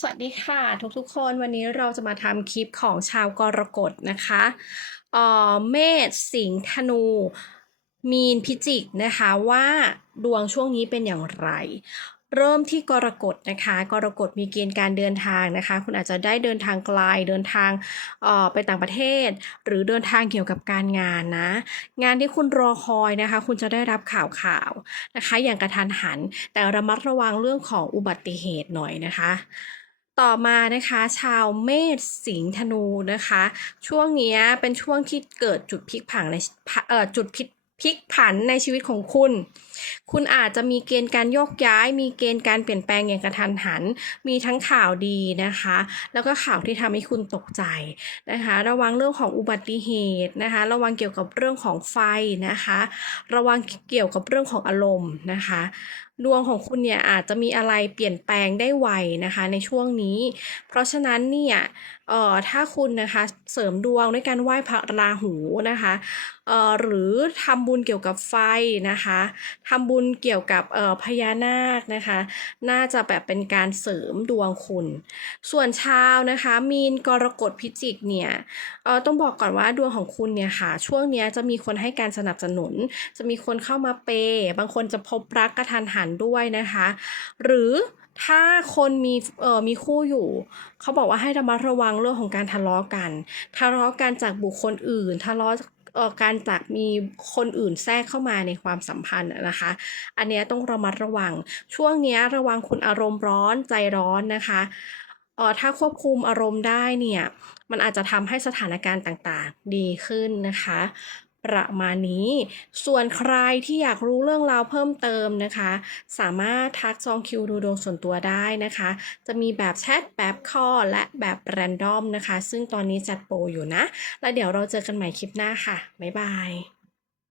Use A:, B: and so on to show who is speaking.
A: สวัสดีค่ะ ทุกๆคนวันนี้เราจะมาทำคลิปของชาวกรกฎนะคะเอ่อเมษสิงห์ธนู มีนพิจิกนะคะว่าดวงช่วงนี้เป็นอย่างไร เริ่มที่กรกฎนะคะ กรกฎมีเกณฑ์การเดินทางนะคะ คุณอาจจะได้เดินทางไกลเดินทางเอ่อไปต่างประเทศ หรือเดินทางเกี่ยวกับการงานนะ งานที่คุณรอคอยนะคะ คุณจะได้รับข่าวข่าวนะคะ อย่างกระทันหัน แต่ระมัดระวังเรื่องของอุบัติเหตุหน่อยนะคะ ต่อมานะคะชาวเมษสิงห์ธนูนะคะ ช่วงนี้เป็นช่วงที่เกิดจุดพลิกผันในจุดพลิก พลิกผันในชีวิตของคุณ คุณอาจจะมีเกณฑ์การโยกย้าย มีเกณฑ์การเปลี่ยนแปลงอย่างกระทันหัน มีทั้งข่าวดีนะคะ แล้วก็ข่าวที่ทำให้คุณตกใจนะคะ ระวังเรื่องของอุบัติเหตุนะคะ ระวังเกี่ยวกับเรื่องของไฟนะคะ ระวังเกี่ยวกับเรื่องของอารมณ์นะคะดวงของคุณเนี่ยอาจจะมีอะไรเปลี่ยนแปลงได้ไวนะคะในช่วงนี้ เพราะฉะนั้นเนี่ยเอ่อถ้าคุณนะคะเสริมดวงด้วยการไหว้พระราหูนะคะเอ่อหรือทำบุญเกี่ยวกับไฟนะคะทำบุญเกี่ยวกับเอ่อพญานาคนะคะ น่าจะแบบเป็นการเสริมดวงคุณ ส่วนชาวนะคะ มีนกรกฎพิจิกเนี่ยเอ่อต้องบอกก่อนว่าดวงของคุณเนี่ยค่ะ ช่วงเนี้ยจะมีคนให้การสนับสนุน จะมีคนเข้ามาเปย์บางคนจะพบรักกระทันหันด้วยนะคะ หรือถ้าคนมีเอ่อมีคู่อยู่ เขาบอกว่าให้ระมัดระวังเรื่องของการทะเลาะกัน ทะเลาะกันจากบุคคลอื่น ทะเลาะ การจากมีคนอื่นแทรกเข้ามาในความสัมพันธ์นะคะ อันนี้ต้องระมัดระวัง ช่วงนี้ระวังคุณอารมณ์ร้อนใจร้อนนะคะเออถ้าควบคุมอารมณ์ได้เนี่ย มันอาจจะทำให้สถานการณ์ต่างๆ ดีขึ้นนะคะ ประมาณนี้ ส่วนใครที่อยากรู้เรื่องราวเพิ่มเติมนะคะ สามารถทักจองคิวดูดวงส่วนตัวได้นะคะ จะมีแบบแชทแบบข้อและแบบแรนดอมนะคะ ซึ่งตอนนี้จัดโปรอยู่นะ แล้วเดี๋ยวเราเจอกันใหม่คลิปหน้าค่ะ บ๊ายบาย